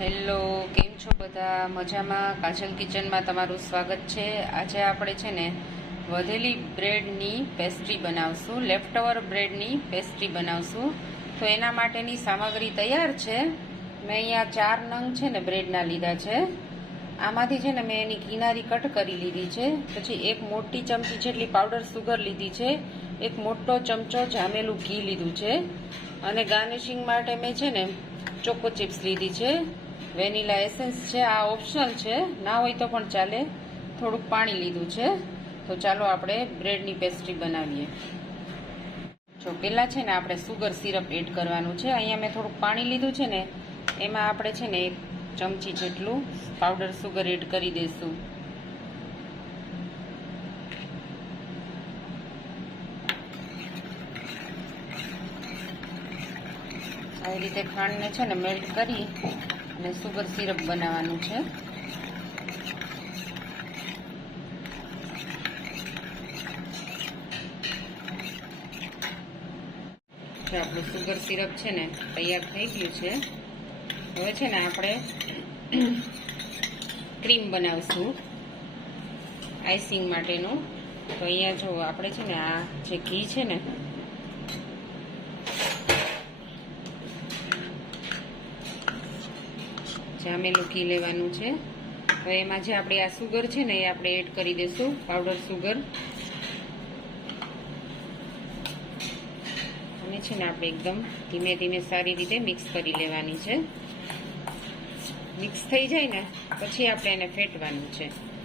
Hello, કેમ છો બધા? મજામાં? કાજલ કિચનમાં તમારું સ્વાગત છે. આજે આપણે છે ને વધેલી બ્રેડની પેસ્ટ્રી બનાવશું લેફ્ટ ઓવર બ્રેડની પેસ્ટ્રી બનાવશું. તો એના માટેની સામગ્રી તૈયાર છે. મેં અહીંયા ચાર નંગ છે ને બ્રેડના લીધા છે. આમાંથી છે ને મેં એની કિનારી કટ કરી લીધી છે. પછી એક મોટી ચમચી જેટલી પાવડર સુગર લીધી છે. એક મોટો ચમચો જામેલું ઘી લીધું છે. અને ગાર્નિશિંગ માટે મેં છે ને ચોકો ચિપ્સ લીધી છે. વેનીલા એસેન્સ છે, આ ઓપ્શનલ છે. ના હોય તો પણ ચાલે. થોડુંક પાણી લીધું છે. તો ચાલો આપણે બ્રેડની પેસ્ટ્રી બનાવીએ. જો પહેલાં છે ને આપણે સુગર સિરપ એડ કરવાનું છે. અહીંયા મેં થોડુંક પાણી લીધું છે ને, એમાં આપણે છે ને એક ચમચી જેટલું પાવડર સુગર એડ કરી દઈશું. આવી રીતે ખાંડને છે ને મેલ્ટ કરી અને સુગર સિરપ બનાવવાનું છે. આપણું સુગર સિરપ છે ને તૈયાર થઈ ગયું છે. હવે છે ને આપણે ક્રીમ બનાવશું. આઈસિંગ માટેનું. તો અહીંયા જો આપણે છે ને આ જે ઘી છે ને જામેલું ઘી લેવાનું છે. હવે એમાં જે આપણે આ સુગર છે ને એ આપણે એડ કરી દઈશું પાવડર સુગર. અને છે ને આપણે એકદમ ધીમે ધીમે સારી રીતે મિક્સ કરી લેવાની છે. મિક્સ થઈ જાય ને, પછી આપણે એને ફેટવાનું છે.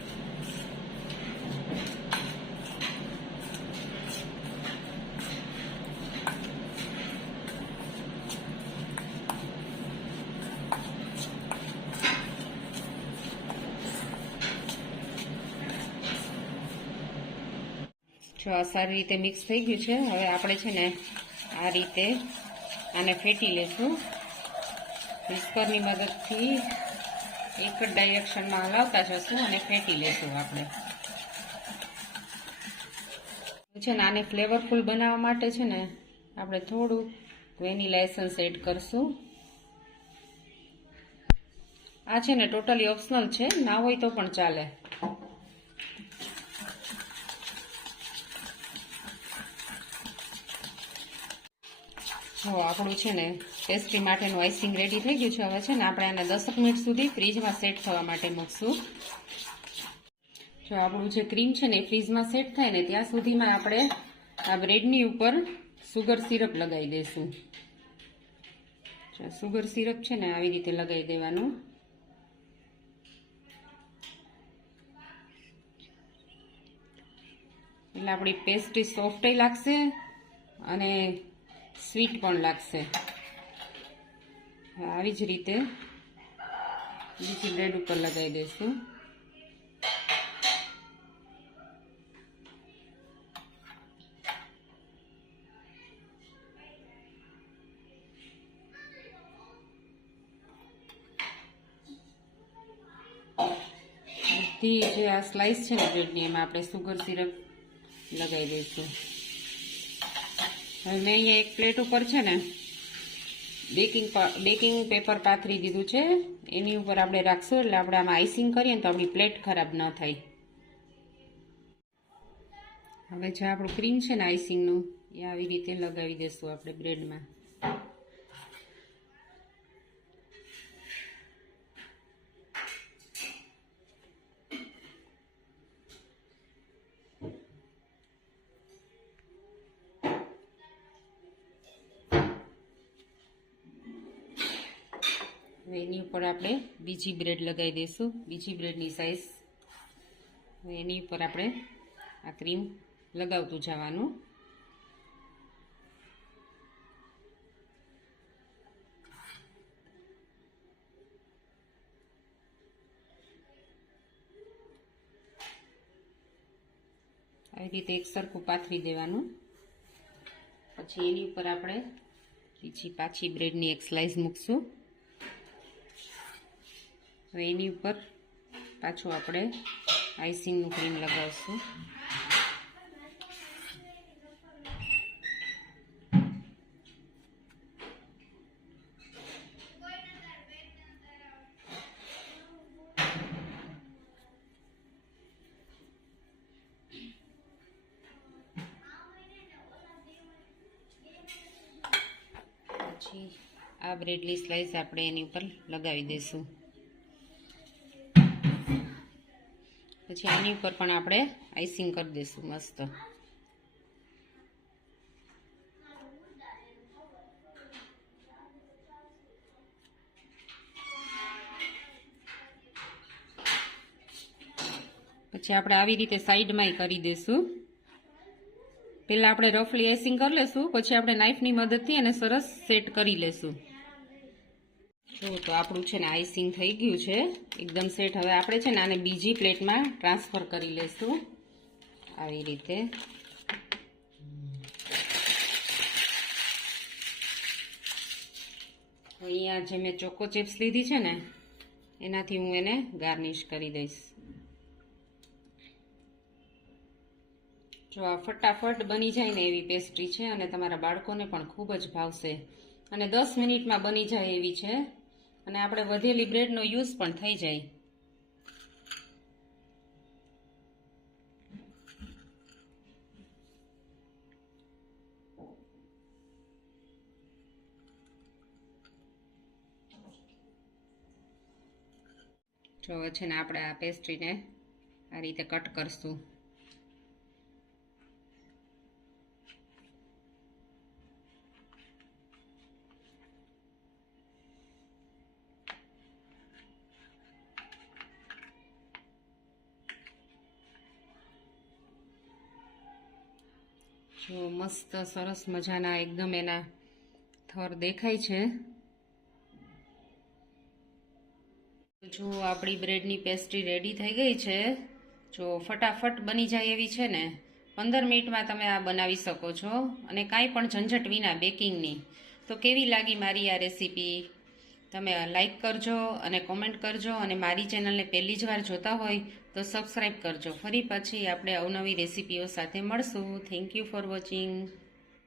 જો આ સારી રીતે મિક્સ થઈ ગયું છે, હવે આપણે છે ને આ રીતે આને ફેટી લેશું. વિસ્કરની મદદથી એક જ ડાયરેક્શનમાં હલાવતા જશું અને ફેટી લેશું આપણે. છે ને આને ફ્લેવરફુલ બનાવવા માટે છે ને આપણે થોડું વેનીલા એસન્સ એડ કરશું. આ છે ને ટોટલી ઓપ્શનલ છે, ના હોય તો પણ ચાલે. જો આપણું છે ને પેસ્ટ્રી માટેનું આઈસિંગ રેડી થઈ ગયું છે, હવે છે ને આપણે આને દસક મિનિટ સુધી ફ્રીજમાં સેટ થવા માટે મૂકશું. જો આપણું જે ક્રીમ છે ને એ ફ્રીજમાં સેટ થાય ને ત્યાં સુધીમાં આપણે આ બ્રેડની ઉપર સુગર સિરપ લગાવી દઈશું. સુગર સિરપ છે ને આવી રીતે લગાવી દેવાનું. એટલે આપણી પેસ્ટ્રી સોફ્ટય લાગશે અને સ્વીટ પણ લાગશે. આવી જ રીતે બીજી બ્રેડ ઉપર લગાવી દઈશું. બધી જે આ સ્લાઇસ છે ને બ્રેડની એમાં આપણે સુગર સિરપ લગાવી દઈશું. હવે મેં અહીંયા એક પ્લેટ ઉપર છે ને બેકિંગ બેકિંગ પેપર પાથરી દીધું છે. એની ઉપર આપણે રાખશું, એટલે આપણે આમાં આઈસિંગ કરીએ ને તો આપણી પ્લેટ ખરાબ ન થાય હવે જે આપણું ક્રીમ છે ને આઈસિંગનું એ આવી રીતે લગાવી દઈશું આપણે બ્રેડમાં એની ઉપર આપણે બીજી બ્રેડ લગાવી દઈશું. બીજી બ્રેડની હવે એની ઉપર આપણે આ ક્રીમ લગાવતું જવાનું. આવી રીતે એક સરખું પાથરી દેવાનું. પછી એની ઉપર આપણે બીજી પાછી બ્રેડની એક સ્લાઇસ મૂકશું. હવે એની ઉપર પાછું આપણે આઈસિંગનું ક્રીમ લગાવશું. પછી આ બ્રેડલી સ્લાઈસ આપણે એની ઉપર લગાવી દઈશું. પછી આની ઉપર પણ આપણે આઈસિંગ કરી દઈશું મસ્ત. પછી આપણે આવી રીતે સાઈડમાંય કરી દઈશું. પહેલાં આપણે રફલી આઈસિંગ કરી લેશું, પછી આપણે નાઇફની મદદથી એને સરસ સેટ કરી લેશું. જો તો આપણું છે ને આઈસિંગ થઈ ગયું છે. એકદમ સેટ હવે આપણે છે ને આને બીજી પ્લેટમાં ટ્રાન્સફર કરી લેશું. આવી રીતે. અહીંયા જે મેં ચોકો ચિપ્સ લીધી છે ને, એનાથી હું એને ગાર્નિશ કરી દઈશ. જો આ ફટાફટ બની જાય ને એવી પેસ્ટ્રી છે અને તમારા બાળકોને પણ ખૂબ જ ભાવશે. અને દસ મિનિટમાં બની જાય એવી છે. અને આપણે વધેલી બ્રેડનો યુઝ પણ થઈ જાય. જો છે ને આપણે આ પેસ્ટ્રીને આ રીતે કટ કરશું. જો મસ્ત સરસ મજાના એકદમ એના થર દેખાય છે. જો આપણી બ્રેડની પેસ્ટ્રી રેડી થઈ ગઈ છે, જો ફટાફટ બની જાય એવી છે ને, પંદર મિનિટમાં તમે આ બનાવી શકો છો અને કાંઈ પણ ઝંઝટ વિના બેકિંગની. તો કેવી લાગી મારી આ રેસીપી? તમે લાઈક કરજો અને કોમેન્ટ કરજો અને મારી ચેનલને પહેલી જ વાર જોતા હોય તો સબસ્ક્રાઈબ કરજો. ફરી પછી આપણે અવનવી રેસીપીઓ સાથે મળશું. Thank you for watching